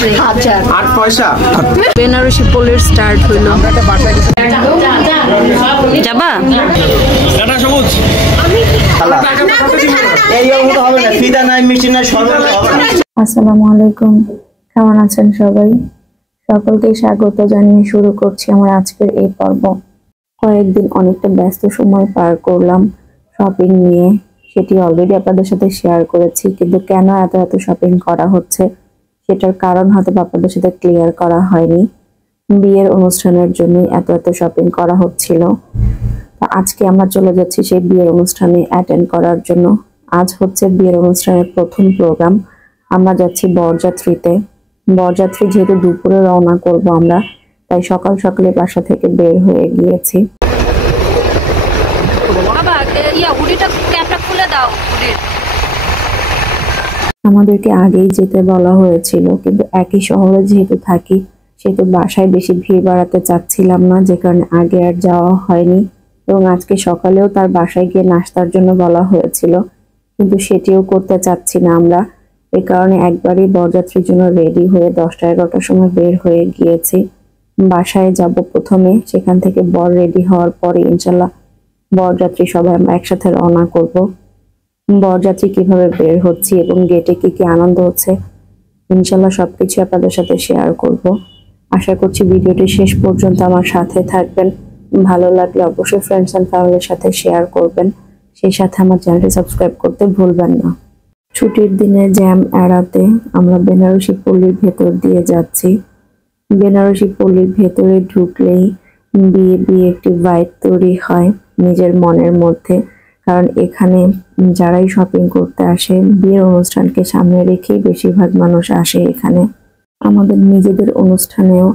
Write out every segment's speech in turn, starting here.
8 পয়সা বেনারসি পলির স্টার্ট হইল। যাবা টাটা সবুজ আসসালামু আলাইকুম, কেমন আছেন সবাই? সকলকে স্বাগত জানিয়ে শুরু করছি আমার আজকের এই পর্ব। কয়েকদিন অনেকটা ব্যস্ত সময় পার করলাম শপিং নিয়ে, সেটি অলরেডি আপনাদের সাথে শেয়ার করেছি, কিন্তু কেন এত এত শপিং করা হচ্ছে সেটার কারণ হয়তো আপনাদের সাথে ক্লিয়ার করা হয়নি। বিয়ের অনুষ্ঠানের জন্য এত এত শপিং করা হচ্ছিল। আজকে আমরা চলে যাচ্ছি সেই বিয়ের অনুষ্ঠানে অ্যাটেন্ড করার জন্য। আজ হচ্ছে বিয়ের অনুষ্ঠানের প্রথম প্রোগ্রাম। আমরা যাচ্ছি বরযাত্রীতে। বরযাত্রী যেহেতু দুপুরে রওনা করব আমরা, তাই সকাল সকালে বাসা থেকে বের হয়ে গিয়েছি। আমাদেরকে আগেই যেতে বলা হয়েছিল, কিন্তু একই শহরে যেহেতু থাকি সেহেতু বাসায় বেশি ভিড় বাড়াতে চাচ্ছিলাম না, যে কারণে আগে আর যাওয়া হয়নি। এবং আজকে সকালেও তার বাসায় গিয়ে নাস্তার জন্য বলা হয়েছিল, কিন্তু সেটিও করতে চাচ্ছি না আমরা। এই কারণে একবারই বরযাত্রীর জন্য রেডি হয়ে 10টা-11টার সময় বের হয়ে গিয়েছি। বাসায় যাব প্রথমে, সেখান থেকে বর রেডি হওয়ার পরে ইনশাল্লাহ বরযাত্রী সবাই আমরা একসাথে রওনা করব। বরযাত্রী কিভাবে বের হচ্ছে এবং গেটে কি কি আনন্দ হচ্ছে ইনশাল্লাহ সবকিছু আপনাদের সাথে শেয়ার করব। আশা করছি ভিডিওটি শেষ পর্যন্ত আমার সাথে থাকবেন। ভালো লাগলে অবশ্যই ফ্রেন্ডস এন্ড ফ্যামিলির সাথে শেয়ার করবেন, সেই সাথে আমার চ্যানেলটি সাবস্ক্রাইব করতে ভুলবেন না। ছুটির দিনে জ্যাম এড়াতে আমরা বেনারসি পল্লীর ভেতর দিয়ে যাচ্ছি। বেনারসি পল্লীর ভেতরে ঢুকলেই বিয়ে বিয়ে একটি ভাইব তৈরি হয় নিজের মনের মধ্যে, কারণ এখানে যারাই শপিং করতে আসে বিয়ের অনুষ্ঠানকে সামনে রেখেই বেশিরভাগ মানুষ আসে এখানে। আমাদের নিজেদের অনুষ্ঠানেও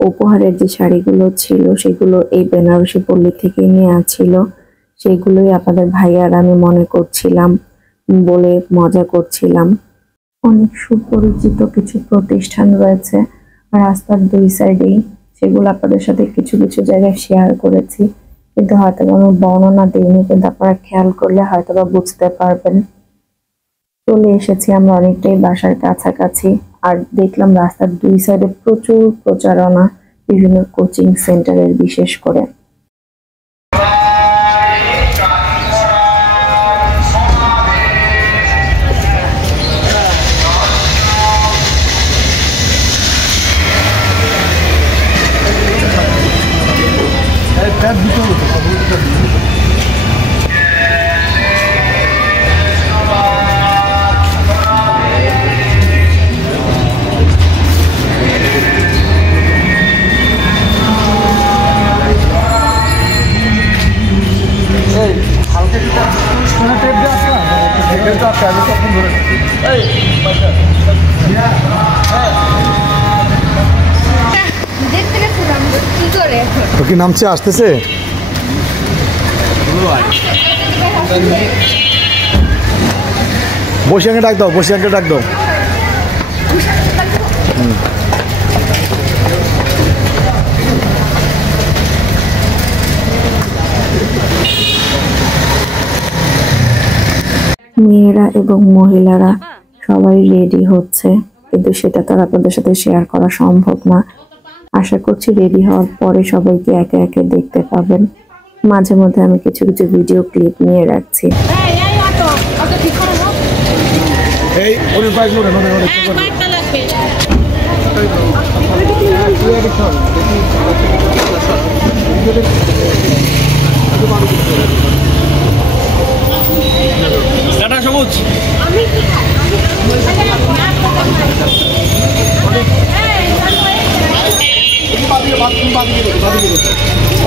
উপহারের যে শাড়িগুলো ছিল সেগুলো এই বেনারসি পল্লী থেকে নেওয়া ছিল, সেগুলোই আপনাদের ভাইয়ার আমি মনে করছিলাম বলে মজা করছিলাম। অনেক সুপরিচিত কিছু প্রতিষ্ঠান রয়েছে রাস্তার দুই সাইডেই, সেগুলো আপনাদের সাথে কিছু কিছু জায়গায় শেয়ার করেছি, কিন্তু হয়তো আমি বর্ণনা দিইনি, কিন্তু আপনারা খেয়াল করলে হয়তো বা বুঝতে পারবেন। চলে এসেছি আমরা অনেকটাই বাসার কাছাকাছি, আর দেখলাম রাস্তার দুই সাইডে প্রচুর প্রচারণা বিভিন্ন কোচিং সেন্টারের, বিশেষ করে। কি নামছে আসতেছে বসিয়াকে ডাক দাও, বসিয়াকে ডাক দাও। মেয়েরা এবং মহিলারা সবাই রেডি হচ্ছে, কিন্তু সেটা তো আপনাদের সাথে শেয়ার করা সম্ভব না। আশা করছি রেডি হওয়ার পরে সবাইকে একে একে দেখতে পাবেন। মাঝে মধ্যে আমি কিছু কিছু ভিডিও ক্লিপ নিয়ে রাখছি। টাটা সবুজ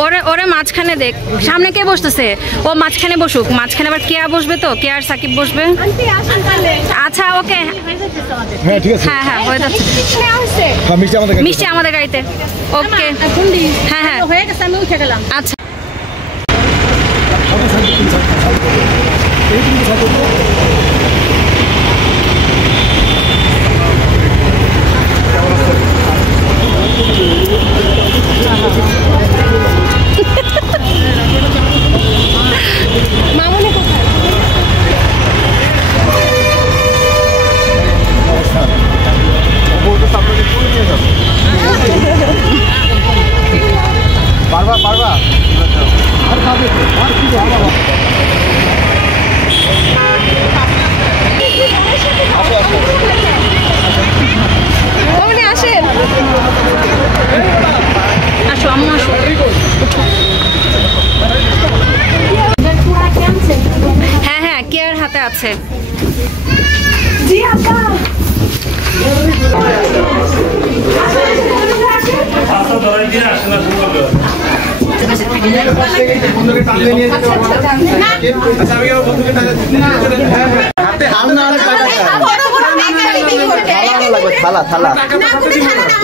ওরে ওরে মাঝখানে দেখ, সামনে কে বসতেছে, ও মাঝখানে বসুক। মাঝখানে আবার কেয়া বসবে, তো কেয়া আর সাকিব বসবে। আচ্ছা ওকে, হ্যাঁ ঠিক আছে। হ্যাঁ হ্যাঁ হয়ে যাচ্ছে। মিষ্টি আমাদের গাড়িতে। ওকে হ্যাঁ হ্যাঁ হয়ে গেছে, আমি উঠে গেলাম। আচ্ছা মামুনি কোথায়? বলতে আসেন, আসো আম্মু আসো। হ্যাঁ হ্যাঁ, কেয়ার হাতে আছে। থালা থালা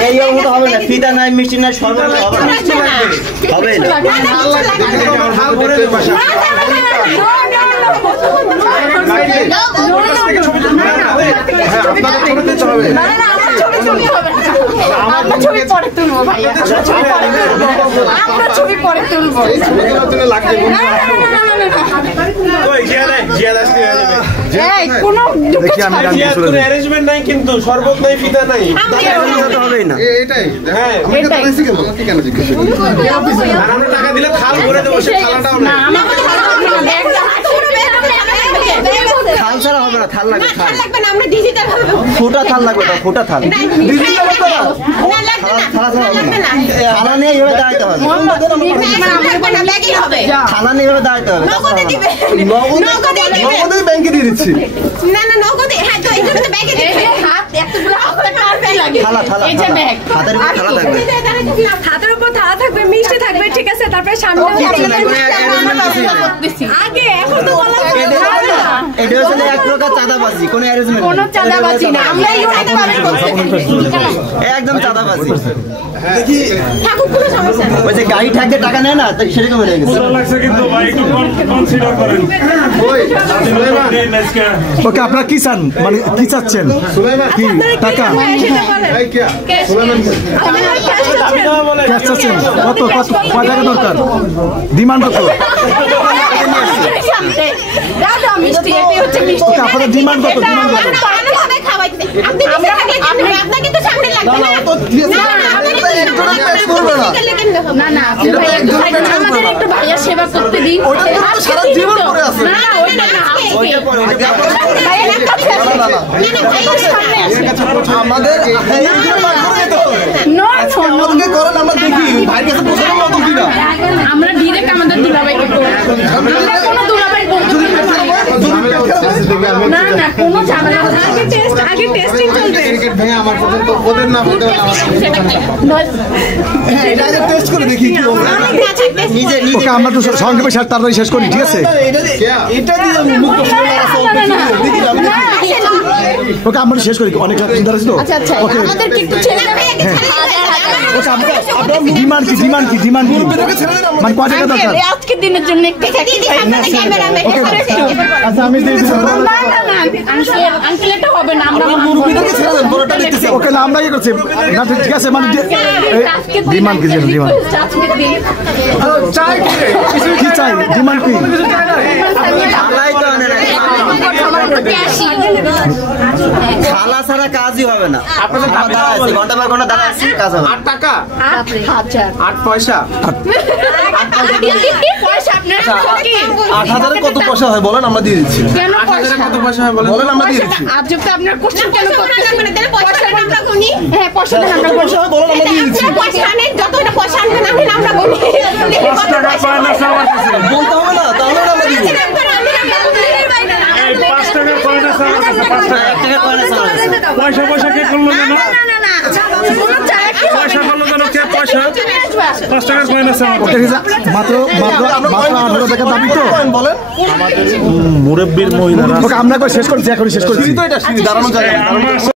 এই মতো হবে না, ফিতা নাই, মিষ্টি নাই, শরবত হবে না, ছবি পরে তুলবো ভাইয়া, আমরা ছবি পরে তুলবো। অ্যারেঞ্জমেন্ট নাই, কিন্তু শরবত নাই, ফিতা নাই, হবেই না। আমরা টাকা দিলে থাল ভরে দেবো, সে থালাটাও না। থাল ছাড়া হবে না, থাল লাগবে, থাল লাগবে না, আমরা ডিজিটাল ভাবে ফোটা থাল লাগবে, ফোটা থাল, থালা নিয়ে এইভাবে দাঁড়াতে হবে, থালা নিয়ে এইভাবে দাঁড়াতে হবে। নগদে ব্যাংকে দিয়ে দিচ্ছি। না না নগদে, হ্যাঁ তো এইজন্য তো ব্যাগে দিতে হাত এতগুলো হাতে টানতে লাগে। থালা থালা এই যে ব্যাগ, হাতের উপর থালা থাকবে, হাতের উপর থালা থাকবে, মিষ্টি থাকবে, ঠিক আছে, তারপরে সামনে আগে এখন তো বলা এটা হচ্ছে এক প্রকার চাঁদাবাজি, কোনো অ্যারেঞ্জমেন্ট, কোনো চাঁদাবাজি না, আমরা ইউনাইটেড ভাবে করছি, একদম চাঁদাবাজি। ঠাকুর কোনো সমস্যা নেই। ওই যে গাড়ি ঠ্যাকে টাকা নেয় না, তো সেরকম হয়ে গেছে। ওকে, আপনারা কি চান, মানে কি চাচ্ছেন? কি টাকা ক্যাশ চাচ্ছেন? কত কত কয় টাকা দরকার? ডিমান্ড কত? দাদা মিষ্টি, এটি হচ্ছে মিষ্টি। ওকে, আপনাদের ডিমান্ড কত? ডিমান্ড কত? আপনাকে তো সামনে লাগবে না, না না, আমাদের একটু ভাইয়া সেবা করতে দিন। সারা জীবন পরে আছে, না ওইটা না, আমাদের আমরা ডিরেক্ট আমাদের দুলাভাইকে করব, আমরা কোনো দুলাভাই বলতে না না, কোনো ঝামেলা না, আগে টেস্টিং চলবে। আমার পর্যন্ত ওদের না বলতে এটা আগে টেস্ট করে দেখি কি নিজে ওকে, আমরা তো সংক্ষেপে তাড়াতাড়ি শেষ করি, ঠিক আছে? এটা দিয়ে মুক্ত ওকে, আমরা শেষ করি, অনেক চিন্তা আছে তো। ওকে, ডিমান্ড কি? ডিমান্ড কি? ডিমান্ড কি? মানে কয় টাকা দরকার? আজকের দিনের জন্য একটু আচ্ছা, আমি দিয়ে দিচ্ছি। আঙ্কেল এটা হবে না, আমরা ওকে, না আমরা ইয়ে করছি না, ঠিক আছে, মানে ডিমান্ড কি? ডিমান্ড কি চাই? ডিমান্ড কি? খালা ছাড়া কাজই হবে না, ঘন্টা পর ঘন্টা দাঁড়া আছি, কাজ হবে। 8 টাকা, 8 পয়সা, 8,000 কত পয়সা হয় বলেন, আমরা দিয়ে দিচ্ছি। 8,000 কত পয়সা হয় বলেন? আমরা দিয়ে দিচ্ছি। আজ যদি আপনার কোশ্চেন কেন করতেছেন? পয়সা আমরা গুনি, হ্যাঁ পয়সা আমরা পয়সা হয় বলেন, আমরা দিয়ে দিচ্ছি। পয়সা আনেন, যতটা পয়সা আনবেন আমরা গুনি। 5 টাকা পয়সা সবার কাছে, বলতে হবে না, তাহলে আমরা দিব। 5 টাকা পয়সা সবার কাছে, 5 টাকা পয়সা পয়সা কে করলো না? পয়সা করলো কেন? কে পয়সা? 5 টাকার পয়সা সবার ওকে, মাত্র মাত্র মাত্র 18 টাকা দাবি তো বলেন। মুরব্বির মহিলারা ওকে, আমরা একবার শেষ করছি, এখন শেষ করছি তো, এটা দাঁড়ানো যায় না।